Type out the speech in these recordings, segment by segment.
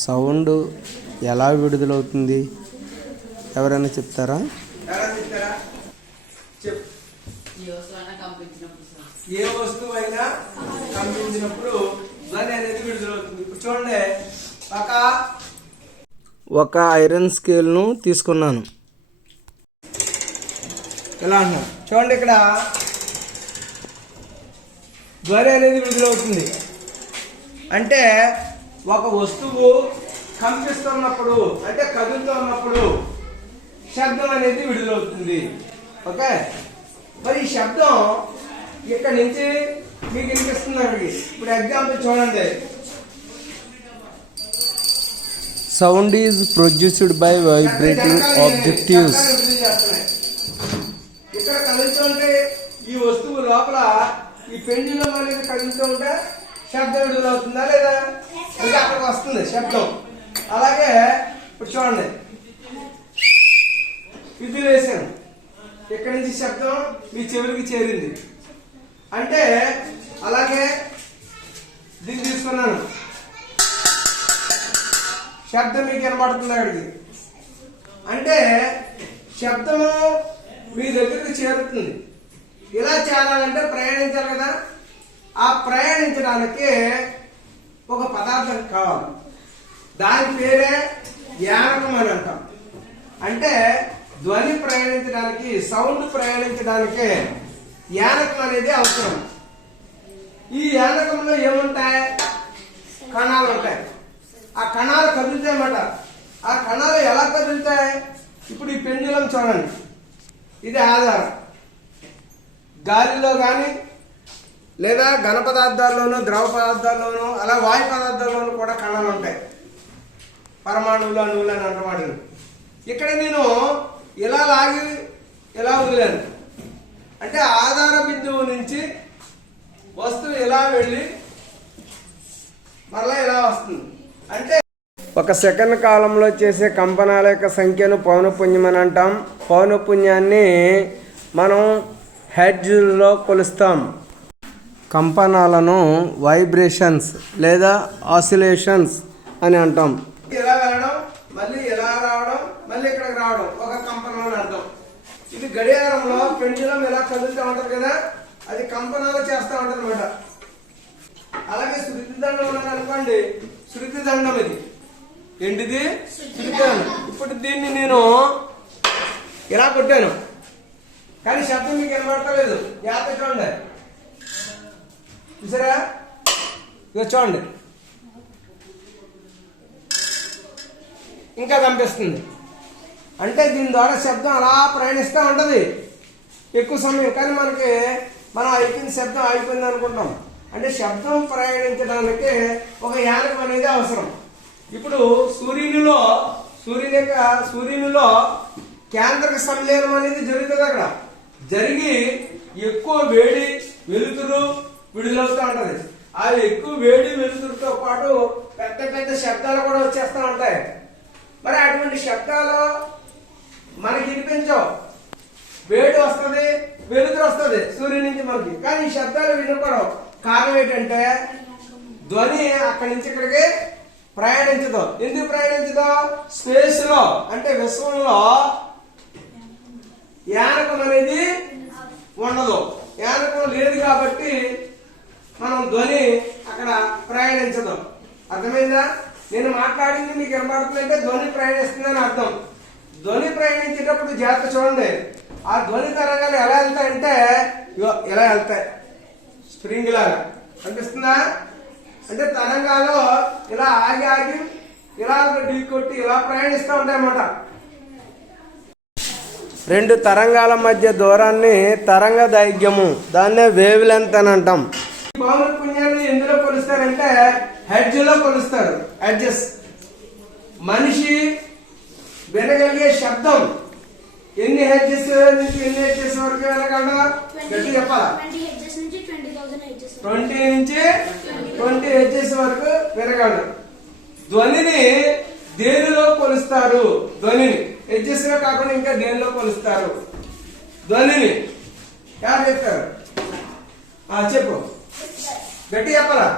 Sound ఎలా విడుదలవుతుంది ఎవరైనా చెప్తారా? ఏ వస్తువు అయినా కంపించినప్పుడు ధ్వని అనేది విడుదలవుతుంది. ఇప్పుడు చూడండి, ఒక ఐరన్ స్కేల్ను తీసుకున్నాను. ఎలా అంటున్నారు చూడండి, ఇక్కడ ధ్వని అనేది విడుదలవుతుంది. అంటే ఒక వస్తువు కంపిస్తున్నప్పుడు, అంటే కదులుతూ ఉన్నప్పుడు శబ్దం అనేది విడుదలవుతుంది. ఓకే, మరి ఈ శబ్దం ఇక్కడ నుంచి మీకు వినిపిస్తుంది. అక్కడికి ఇప్పుడు ఎగ్జాంపుల్ చూడండి. Sound is produced by vibrating objectives. ఇక్కడ కదులుతుంటే ఈ వస్తువు లోపల ఈ పెండ్యులం అనేది కదులుతూ ఉంటే శబ్దం విడుదలవుతుందా లేదా? అంటే అక్కడికి వస్తుంది శబ్దం. అలాగే ఇప్పుడు చూడండి, విద్యుత్ వేసాను, ఇక్కడి నుంచి శబ్దం మీ చెవులకి చేరింది. అంటే అలాగే దీన్ని తీసుకున్నాను, శబ్దం మీకు వినపడుతుంది అక్కడికి. అంటే శబ్దము మీ దగ్గరికి చేరుతుంది. ఇలా చేరాలంటే ప్రయాణించాలి కదా. ఆ ప్రయాణించడానికి ఒక పదార్థం కావాలి. దాని పేరే యానకం అని అంటాం. అంటే ధ్వని ప్రయాణించడానికి, సౌండ్ ప్రయాణించడానికి యానకం అనేది అవసరం. ఈ యానకంలో ఏముంటాయి? కణాలు ఉంటాయి. ఆ కణాలు కదులుతాయన్నమాట. ఆ కణాలు ఎలా కదులుతాయి? ఇప్పుడు ఈ పెండ్యులం చూడండి, ఇది ఆధారం. గాలిలో కానీ లేదా ఘన పదార్థాల్లోనూ, ద్రవ పదార్థాల్లోనూ, అలా వాయు పదార్థాల్లోనూ కూడా కణాలు ఉంటాయి. పరమాణువులు, అణువులు అని అంటాం వాటిని. ఇక్కడ నేను ఇలా లాగి ఇలా వదిలాను. అంటే ఆధార బిందువు నుంచి వస్తువు ఇలా వెళ్ళి మరలా ఇలా వస్తుంది. అంటే ఒక సెకండ్ కాలంలో చేసే కంపనాల యొక్క సంఖ్యను పౌనఃపున్యం అని అంటాం. పౌనఃపున్యాన్ని మనం హెర్ట్జ్లో కొలుస్తాం. కంపనాలను వైబ్రేషన్స్ లేదా ఆసిలేషన్స్ అని అంటాం. ఇలా వెళ్ళడం, మళ్ళీ ఇలా రావడం, మళ్ళీ ఇక్కడికి రావడం ఒక కంపనం అని అర్థం. ఇది గడియారంలో పెండ్యులం ఇలా కదులుతూ ఉంటది కదా, అది కంపనాలు చేస్తూ ఉంటది అనమాట. అలాగే శృతి దండం ఉన్నది అనుకోండి, శృతి దండం ఇది ఏంటిది? శృతి దండం. ఇప్పుడు దీన్ని నేను ఇలా కొట్టాను, కానీ శబ్దం మీకు వినబడతలేదు. యాత చూడండి, చూసారా? ఇక చూడండి, ఇంకా కనిపిస్తుంది. అంటే దీని ద్వారా శబ్దం అలా ప్రయాణిస్తూ ఉంటుంది ఎక్కువ సమయం. కానీ మనం అయిపోయింది, శబ్దం అయిపోయింది అనుకుంటాం. అంటే శబ్దం ప్రయాణించడానికి ఒక యానకం అనేది అవసరం. ఇప్పుడు సూర్యునిలో కేంద్రక సంలీనం అనేది జరుగుతుంది. అక్కడ జరిగి ఎక్కువ వేడి, వెలుతురు విడుదలవుతూ ఉంటది. ఆ ఎక్కువ వేడి, వెలుతురుతో పాటు పెద్ద పెద్ద శబ్దాలు కూడా వచ్చేస్తూ ఉంటాయి. మరి అటువంటి శబ్దాలు మనకి వినిపించవు. వేడి వస్తుంది, వెలుతురు వస్తుంది సూర్యుడి నుంచి మనకి, కానీ ఈ శబ్దాలు వినపడవు. కారణం ఏంటంటే ధ్వని అక్కడి నుంచి ఇక్కడికి ప్రయాణించదు. ఎందుకు ప్రయాణించదు? స్పేస్ లో, అంటే విశ్వంలో యానకం అనేది ఉండదు. యానకం లేదు కాబట్టి మనం ధ్వని అక్కడ ప్రయాణించదు. అర్థమైందా? నేను మాట్లాడింది మీకు వినపడుతుందంటే ధ్వని ప్రయాణిస్తుందని అర్థం. ధ్వని ప్రయాణించేటప్పుడు జాగ్రత్త చూడండి. ఆ ధ్వని తరంగాలు ఎలా వెళ్తాయంటే ఎలా వెళ్తాయి, స్ప్రింగ్ లాగా కనిపిస్తుందా? అంటే తరంగాలు ఇలా ఆగి ఆగి ఇలా ఢీ కొట్టి ఇలా ప్రయాణిస్తూ ఉంటాయి అన్నమాట. రెండు తరంగాల మధ్య దూరాన్ని తరంగ దైర్ఘ్యము, దాన్నే వేవ్ లెంత్ అని అంటాం. పౌనఃపున్యాన్ని ఎందులో కొలుస్తారంటే హెర్ట్జ్లో కొలుస్తారు. హెర్ట్జెస్. మనిషి వినగలిగే శబ్దం ఎన్ని హెర్ట్జెస్ నుంచి ఎన్ని హెర్ట్జెస్ వరకు వినగలడా? గట్టి చెప్పాలా? 20 నుంచి 20 హెర్ట్జెస్ వరకు వినగలడు. ధ్వనిని దేనిలో కొలుస్తారు? ధ్వనిని హెర్ట్జెస్ లో కాకుండా ఇంకా దేనిలో కొలుస్తారు ధ్వనిని? ఎవరు చెప్తారు? చెప్పు, గట్టి చెప్పాలా?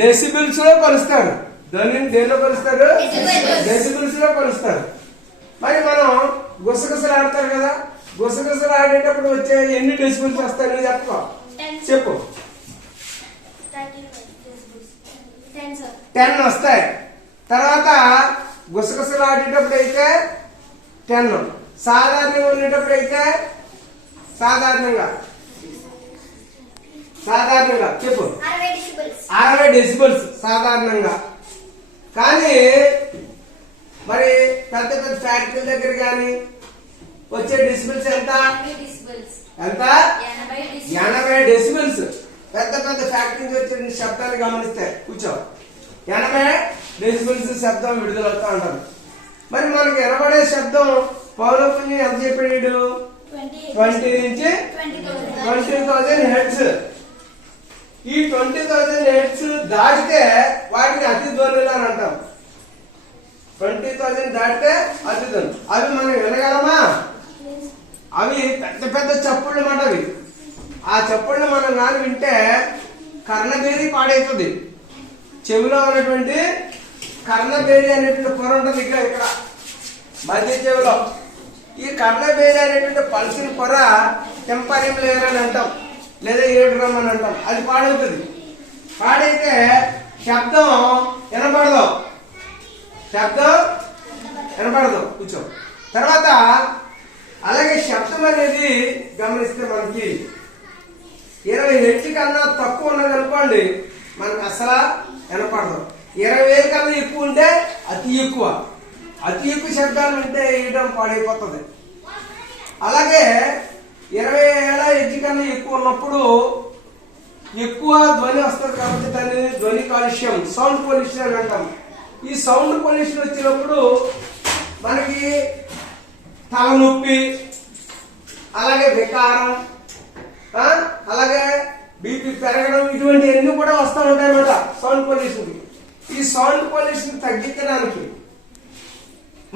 డెసిబిల్స్ లో కొలుస్తారు. ధ్వనిని దేనిలో కొలుస్తారు? డెసిబుల్స్ లో కొలుస్తారు. మరి మనం గుసగుసలు ఆడతారు కదా, గుసగుసలు ఆడేటప్పుడు వచ్చే ఎన్ని డెసిబుల్స్ వస్తాయి నువ్వు చెప్పు. చెప్పు. 10 వస్తాయి. తర్వాత గుసగుసలు ఆడేటప్పుడు అయితే 10, సాధారణంగా ఉండేటప్పుడు అయితే సాధారణంగా చెప్పు 60 డెసిబుల్స్ సాధారణంగా. కానీ మరి పెద్ద పెద్ద ఫ్యాక్టరీల దగ్గర కానీ వచ్చే డెసిబుల్స్ ఎంత? 80 డెసిబుల్స్. పెద్ద పెద్ద ఫ్యాక్టరీ నుంచి వచ్చే శబ్దాన్ని గమనిస్తే కూర్చో 80 డెసిబుల్స్ శబ్దం విడుదలవుతా ఉంటారు. మరి మనకి వినబడే శబ్దం పౌనపుణ్యం ఎంత చెప్పాడు? 20 నుంచి 20,000 హెర్ట్జ్. ఈ 20,000 హెర్ట్జ్ దాటితే వాటిని అతి ధ్వనులు అని అంటాం. 20,000 దాటితే అతి ధ్వనులు. అవి మనం వినగలమా? అవి పెద్ద పెద్ద చప్పుళ్ళు మాట. అవి ఆ చప్పుళ్ళు మనం కానీ వింటే కర్ణబేరి పాడైతుంది. చెవిలో ఉన్నటువంటి కర్ణబేరి అనేటువంటి పొర ఉంటుంది ఇక్కడ మధ్య చెవిలో. ఈ కర్ణబేరి అనేటువంటి పల్సిన పొర టెంపరింగ్ లేయర్ అని అంటాం, లేదా ఏడురమ్ అని అంటాం. అది పాడవుతుంది. పాడైతే శబ్దం వినపడదు. కూర్చో. తర్వాత అలాగే శబ్దం అనేది గమనిస్తే మనకి 20 హెర్ట్జ్ కన్నా తక్కువ ఉన్నది అనుకోండి, మనకు అసలు వినపడదు. 20,000 కన్నా ఎక్కువ ఉంటే అతి ఎక్కువ శబ్దాలు ఉంటే వేయడం పాడైపోతుంది. అలాగే 20,000 హెర్ట్జ్ కన్నా ఎక్కువ ఉన్నప్పుడు ఎక్కువ ధ్వని వస్తుంది కాబట్టి దాన్ని ధ్వని కాలుష్యం, సౌండ్ పొల్యూషన్ అని అంటాం. ఈ సౌండ్ పొల్యూషన్ వచ్చినప్పుడు మనకి తలనొప్పి, అలాగే వికారం, అలాగే బీపీ పెరగడం, ఇటువంటి అన్ని కూడా వస్తూ ఉంటాయి అన్నమాట సౌండ్ పొల్యూషన్. ఈ సౌండ్ పొల్యూషన్ తగ్గించడానికి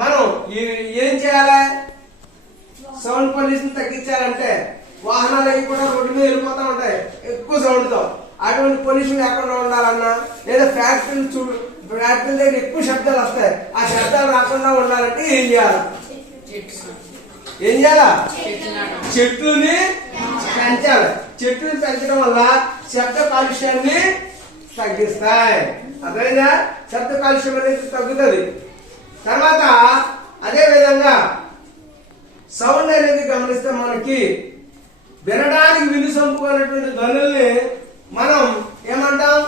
మనం ఏం చేయాలి? సౌండ్ పొల్యూషన్ తగ్గించాలంటే వాహనాలు అవి కూడా రోడ్డు మీద వెళ్ళిపోతూ ఉంటాయి ఎక్కువ సౌండ్తో. అటువంటి పొల్యూషన్ లేకుండా ఉండాలన్నా, లేదా ఫ్యాక్టరీల దగ్గర ఎక్కువ శబ్దాలు వస్తాయి, ఆ శబ్దాలు రాకుండా ఉండాలంటే ఏం చేయాలి? చెట్లుని పెంచాలి. చెట్లుని పెంచడం వల్ల శబ్ద కాలుష్యాన్ని తగ్గిస్తాయి. అర్థమైందా? శబ్ద కాలుష్యం అనేది తగ్గుతుంది. తర్వాత అదే విధంగా సౌండ్ అనేది గమనిస్తే మనకి వినడానికి వినుసంపుకున్నటువంటి ధ్వనుల్ని మనం ఏమంటాం?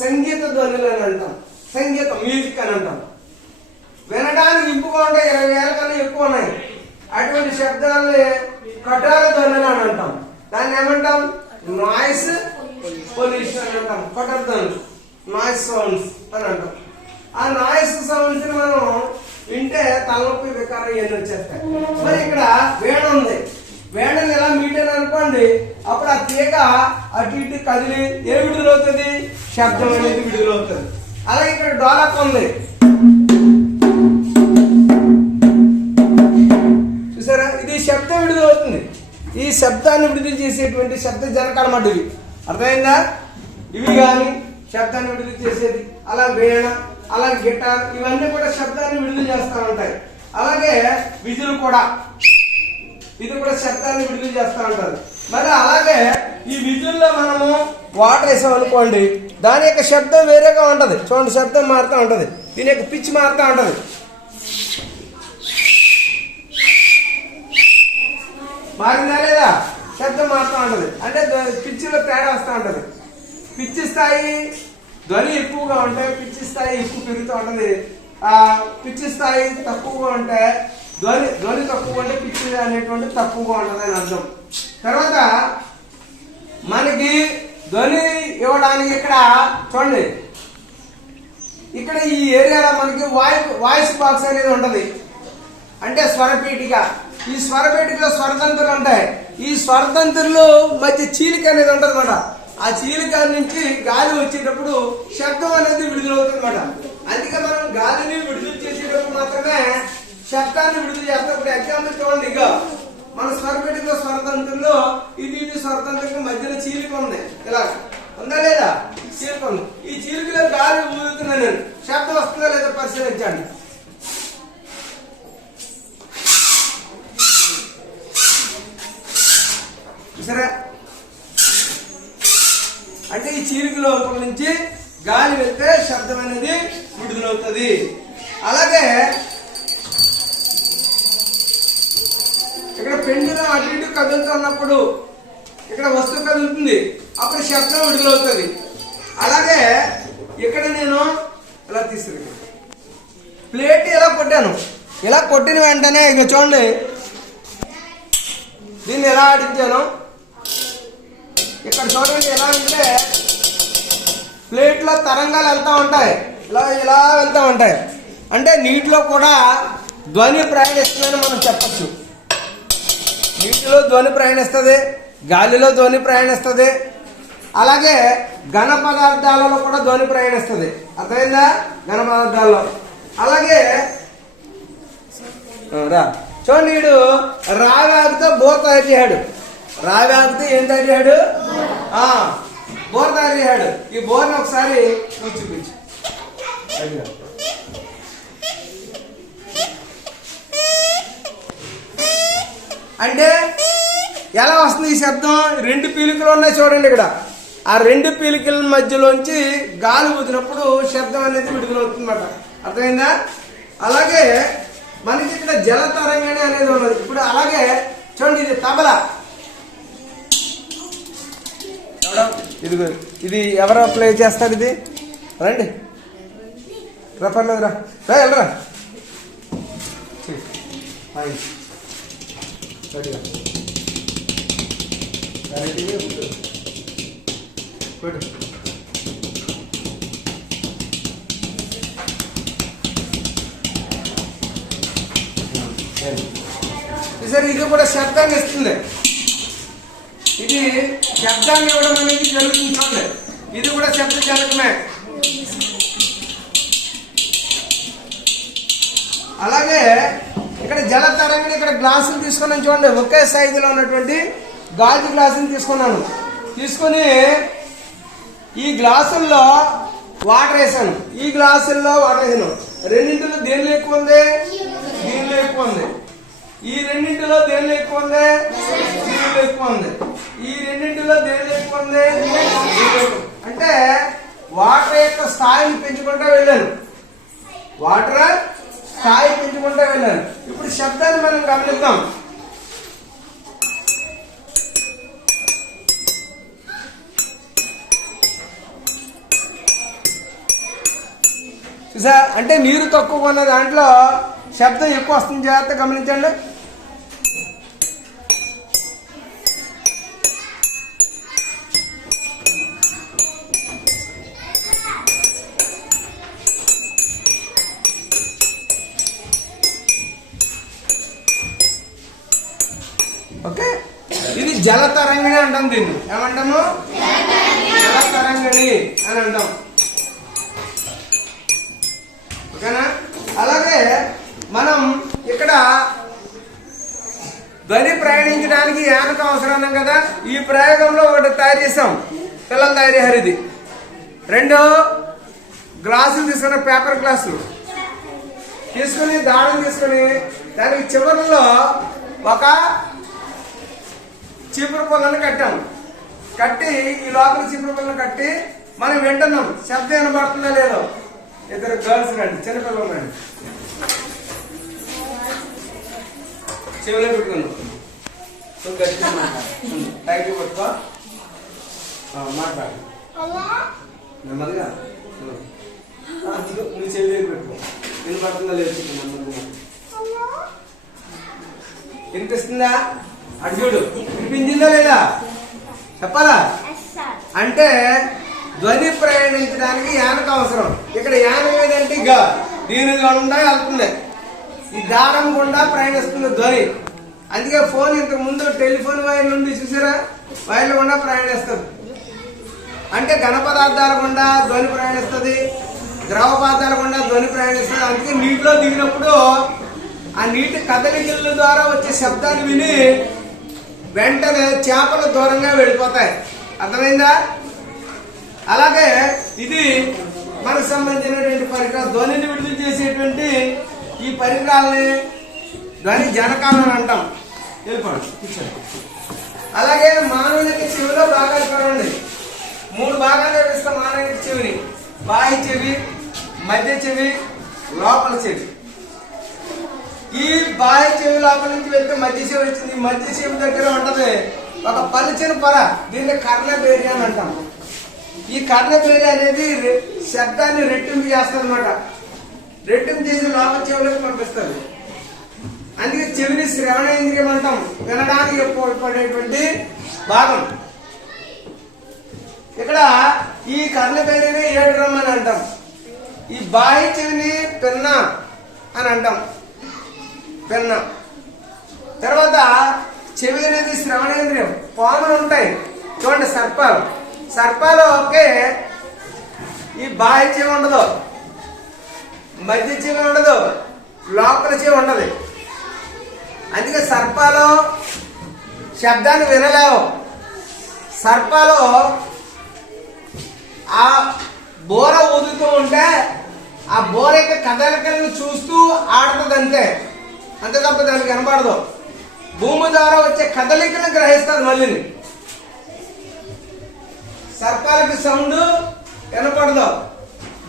సంగీత ధ్వనులు అని అంటాం. సంగీతం, మ్యూజిక్ అని అంటాం. వినడానికి ఇంపుగా ఉంటాయి, 20,000 కన్నా ఎక్కువ ఉన్నాయి. అటువంటి శబ్దాలని కఠోర ధ్వనులు అని అంటాం. దాన్ని ఏమంటాం? నాయిస్ పొల్యూషన్ అని అంటాం. కఠోర ధ్వనులు, నాయిస్ సౌండ్స్ అని అంటాం. ఆ నాయిస్ సౌండ్స్ ని మనం వింటే తలనొప్పి, వికారం ఇవన్నీ వచ్చేస్తాయి. మరి ఇక్కడ వేణ ఉంది. వేణని ఎలా మీటర్ అనుకోండి, అప్పుడు ఆ తీగ అటు ఇటు కదిలి ఏ విడుదలవుతుంది? శబ్దం అనేది విడుదలవుతుంది. అలాగే ఇక్కడ డోలక్ ఉంది, చూసారా? ఇది శబ్దం విడుదలవుతుంది. ఈ శబ్దాన్ని విడుదల చేసేటువంటి శబ్ద జనకాలు మాట ఇవి. అర్థమైందా? ఇవి కానీ శబ్దాన్ని విడుదల చేసేది. అలా వీణ, అలాగే గిటార్, ఇవన్నీ కూడా శబ్దాన్ని విడుదల చేస్తూ ఉంటాయి. అలాగే విజులు కూడా, ఇది కూడా శబ్దాన్ని విడుదల చేస్తూ ఉంటారు. మరి అలాగే ఈ విజుల్లో మనము వాటర్ వేసాం అనుకోండి, దాని యొక్క శబ్దం వేరేగా ఉంటది. చూడండి, శబ్దం మారుతూ ఉంటది, దీని యొక్క పిచ్ మారుతూ ఉంటది. మారిందా లేదా? శబ్దం మారుతూ ఉంటది, అంటే పిచ్చిలో తేడా వస్తూ ఉంటది. పిచ్చి స్థాయి ధ్వని ఎక్కువగా ఉంటే పిచ్చి స్థాయి ఎక్కువ పెరుగుతూ ఉంటది. ఆ పిచ్చి స్థాయి తక్కువగా ఉంటే ధ్వని తక్కువ ఉంటే పిచ్చి అనేటువంటి తక్కువగా ఉంటది అని అర్థం. తర్వాత మనకి ధ్వని ఇవ్వడానికి ఇక్కడ చూడండి, ఇక్కడ ఈ ఏరియాలో మనకి వాయిస్ బాక్స్ అనేది ఉంటది, అంటే స్వరపేటిక. ఈ స్వరపేటికలో స్వరతంత్రులు ఉంటాయి. ఈ స్వరతంత్రులు మధ్య చీలిక అనేది ఉంటది అన్నమాట. ఆ చీలిక నుంచి గాలి వచ్చేటప్పుడు శబ్దం అనేది విడుదలవుతుంది అన్నమాట. అందుకే మనం గాలిని విడుదల చేసేటప్పుడు మాత్రమే శబ్దాన్ని విడుదల చేస్తాం. ఇప్పుడు ఎగ్జాంపుల్ చూడండి, ఇక మన స్వరపేటికలో స్వరతంత్రుల్లో ఇది స్వరతంత్రులకు మధ్యలో చీలిక ఉంది ఇలా. ఉందా లేదా? చీలిక ఉంది. ఈ చీలికలో గాలి ఊదుతున్నా నేను, శబ్దం వస్తుందా లేదా పరిశీలించండి. సరే, అంటే ఈ చీలిక లోపల నుంచి గాలి వెళ్తే శబ్దం అనేది విడుదలవుతుంది. అలాగే ఇక్కడ పెండులో అటు ఇటు కదులుతున్నప్పుడు ఇక్కడ వస్తువు కదులుతుంది, అప్పుడు శబ్దం విడుదలవుతుంది. అలాగే ఇక్కడ నేను ఇలా తీసుకుని ప్లేట్ ఇలా కొట్టాను, ఇలా కొట్టిన వెంటనే ఇక చూడండి దీన్ని ఎలా ఆడించాను. ఇక్కడ చూడండి ఎలా అంటే ప్లేట్లో తరంగాలు వెళ్తూ ఉంటాయి, ఇలా ఇలా వెళ్తూ ఉంటాయి. అంటే నీటిలో కూడా ధ్వని ప్రయాణిస్తుందని మనం చెప్పచ్చు. నీటిలో ధ్వని ప్రయాణిస్తుంది, గాలిలో ధ్వని ప్రయాణిస్తుంది, అలాగే ఘన పదార్థాలలో కూడా ధ్వని ప్రయాణిస్తుంది. అర్థమైందా? ఘన పదార్థాల్లో. అలాగే రా చూడండి, వీడు రావి ఆకుతో బోర్ తయారు చేశాడు. రావి ఆకుతో ఏం తయారు చేశాడు? బోర్ తయారు చేశాడు. ఈ బోర్ని ఒకసారి చూపించు. అంటే ఎలా వస్తుంది ఈ శబ్దం? రెండు పీలికలు ఉన్నాయి చూడండి ఇక్కడ. ఆ రెండు పీలికల మధ్యలోంచి గాలి ఊదినప్పుడు శబ్దం అనేది విడుదలవుతుంది అన్నమాట. అర్థమైందా? అలాగే మనకి ఇక్కడ జల తరంగిణి అనేది ఉన్నది. ఇప్పుడు అలాగే చూడండి, ఇది తబలా. ఇది ఎవరో ప్లే చేస్తారు? ఇది రండి, పర్లేదు రా, వెళ్ళరా. సరే, ఇది కూడా శబ్దాన్ని ఇస్తుంది. ఇది శబ్దాన్ని ఇవ్వడం అనేది జరుగుతుంది చూడండి. ఇది కూడా శబ్ద జనకమే. అలాగే ఇక్కడ జల తరంగిణి, ఇక్కడ గ్లాసులు తీసుకున్నాను చూడండి. ఒకే సైజులో ఉన్నటువంటి గాజు గ్లాసులు తీసుకున్నాను. తీసుకొని ఈ గ్లాసుల్లో వాటర్ వేసాను. ఈ గ్లాసుల్లో వాటర్ వేసాను. రెండింటిలో దేనిలో ఎక్కువ ఉంది? దీనిలో ఎక్కువ ఉంది. ఈ రెండింటిలో దేనిలో ఎక్కువ ఉంది? దీనిలో ఎక్కువ ఉంది. ఈ రెండింటిలో దేనిలో ఎక్కువ ఉంది? అంటే వాటర్ యొక్క స్థాయిని పెంచుకుంటూ వెళ్ళాను. వాటర్ స్థాయి పెంచుకుంటూ వెళ్ళాను. ఇప్పుడు శబ్దాన్ని మనం గమనిద్దాం. చూసా, అంటే నీరు తక్కువ ఉన్న దాంట్లో శబ్దం ఎక్కువ వస్తుంది. జాగ్రత్త గమనించండి. ఓకే, ఇది జల తరంగిణి అంటాం. దీన్ని ఏమంటాము? జల తరంగిణి అని అంటాం. ఓకేనా? అలాగే మనం ఇక్కడ ధ్వని ప్రయాణించడానికి యానక అవసరం అన్నాం కదా. ఈ ప్రయోగంలో ఒకటి తయారు చేసాం, పిల్లలు తయారు చేశారు. ఇది రెండు గ్లాసులు తీసుకున్న, పేపర్ గ్లాసులు తీసుకుని దారం తీసుకుని దానికి చివరిలో ఒక చీపురు పుల్లను కట్టాం. కట్టి ఈ లోపల చీపురు పుల్లను కట్టి మనం వింటున్నాం. శబ్దం వినబడుతుందా లేదో? ఇద్దరు గర్ల్స్ రండి, చిన్నపిల్లలు రండి. చెవిలో పెట్టుకున్నాం. గట్టిగా మాట్లాడు, టైట్ పట్టుకో, మాట్లాడు నెమ్మదిగా. నువ్వు చెవి పెట్టుకో, వినపడుతుందా లేదు? నెమ్మదిగా వినిపిస్తుందా? అటు చూడు, వినిపించిందా లేదా చెప్పాలా? అంటే ధ్వని ప్రయాణించడానికి యానక అవసరం. ఇక్కడ యానం ఏదంటే దీని గుండా వెళ్తుంది, ఈ దారం గుండా ప్రయాణిస్తుంది ధ్వని. అందుకే ఫోన్ ఇంతకు ముందు టెలిఫోన్ వైర్ నుండి చూసారా, వైర్ల గుండా ప్రయాణిస్తుంది. అంటే ఘన పదార్థాల గుండా ధ్వని ప్రయాణిస్తుంది, ద్రవ పదార్థాల గుండా ధ్వని ప్రయాణిస్తుంది. అందుకే నీటిలో దిగినప్పుడు ఆ నీటి కదలికల ద్వారా వచ్చే శబ్దాన్ని విని వెంటనే చేపలు దూరంగా వెళ్ళిపోతాయి. అర్థమైందా? అలాగే ఇది మనకు సంబంధించినటువంటి పరికరాలు, ధ్వనిని విడుదల చేసేటువంటి ఈ పరికరాలని ధ్వని జనకాలు అని అంటాం. వెళ్ళిపోండి కూర్చోండి. అలాగే మానవునికి చెవిలో భాగాలు చూడండి, 3 భాగాలు విభజిస్తాం మానవునికి చెవిని. బాహ్య చెవి, మధ్య చెవి, లోపల చెవి. ఈ బాహ్య చెవి లోపల నుంచి వెళ్తే మధ్య చెవి వచ్చింది. మధ్య చెవి దగ్గర ఉంటది ఒక పలుచని పొర, దీన్ని కర్ణబేరి అని అంటాం. ఈ కర్ణబేరి అనేది శబ్దాన్ని రెట్టింపు చేస్తుంది అనమాట. రెట్టింపు చేసి లోపల చెవిలోకి పంపిస్తుంది. అందుకే చెవిని శ్రవణేంద్రియం అంటాం, వినడానికి ఉపయోగపడేటువంటి భాగం. ఇక్కడ ఈ కర్ణబేరిని 7 రమ్మని అంటాం. ఈ బాహ్య చెవిని పెన్న అని అంటాం, పెన్న. తర్వాత చెవి అనేది శ్రవణేంద్రియం. పాములు ఉంటాయి చూడండి, సర్పాలు ఒకే ఈ బాహ్య చెవి ఉండదు, మధ్య చెవి ఉండదు, లోపల చెవి ఉండదు. అందుకే సర్పాలు శబ్దాన్ని వినలేవు. సర్పాలు ఆ బోర ఊదుతూ ఉంటే ఆ బోర యొక్క కదలికలను చూస్తూ ఆడుతుంది అంతే తప్ప దానికి వినపడదు. భూమి ద్వారా వచ్చే కదలికను గ్రహిస్తుంది. మళ్ళీ సర్పాలకి సౌండ్ వినపడదు,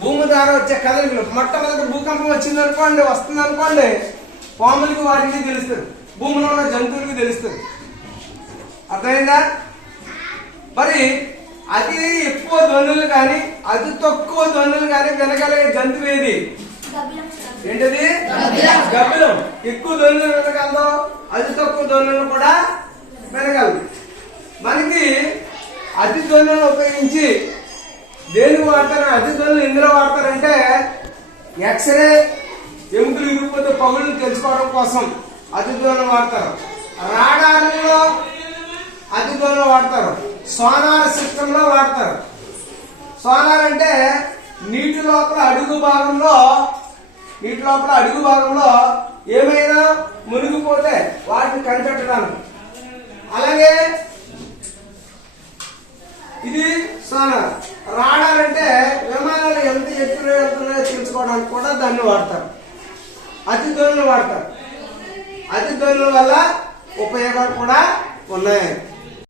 భూమి ద్వారా వచ్చే కదలికలు. మొట్టమొదటి భూకంపం వస్తుంది అనుకోండి, పాములకి వాటికి తెలుస్తుంది, భూమిలో ఉన్న జంతువులకి తెలుస్తుంది. అర్థమైందా? మరి అతి ఎక్కువ ధ్వనులు కానీ అతి తక్కువ ధ్వనులు కానీ వినగలిగే జంతువు ఏది? ఏంటది? గబ్బిలం. ఎక్కువ ధ్వనులు వినగలదు, అతి తక్కువ ధ్వనులను కూడా వినగలదు. మనకి అతి ధ్వనులను ఉపయోగించి దేనికి వాడతారు? అతి ధ్వనులు ఎందులో వాడతారంటే ఎక్స్రే, ఎముకలు ఇరిగిపోతే పగులను తెలుసుకోవడం కోసం అతి ధ్వనులు వాడతారు. రాడార్లో అతి ధ్వనులు వాడతారు. సోనార్ సిస్టమ్ లో వాడతారు. సోనార్ అంటే నీటి లోపల అడుగు భాగంలో ఏమైనా మునిగిపోతే వాటిని కనిపెట్టడానికి. అలాగే ఇది సోనార్. రాడార్ అంటే విమానాలు ఎంత ఎత్తులో వెళ్తున్నాయో తెలుసుకోవడానికి కూడా దాన్ని వాడతారు. అతి ధ్వనులు వాడతారు. అతి ధ్వనుల వల్ల ఉపయోగాలు కూడా ఉన్నాయి.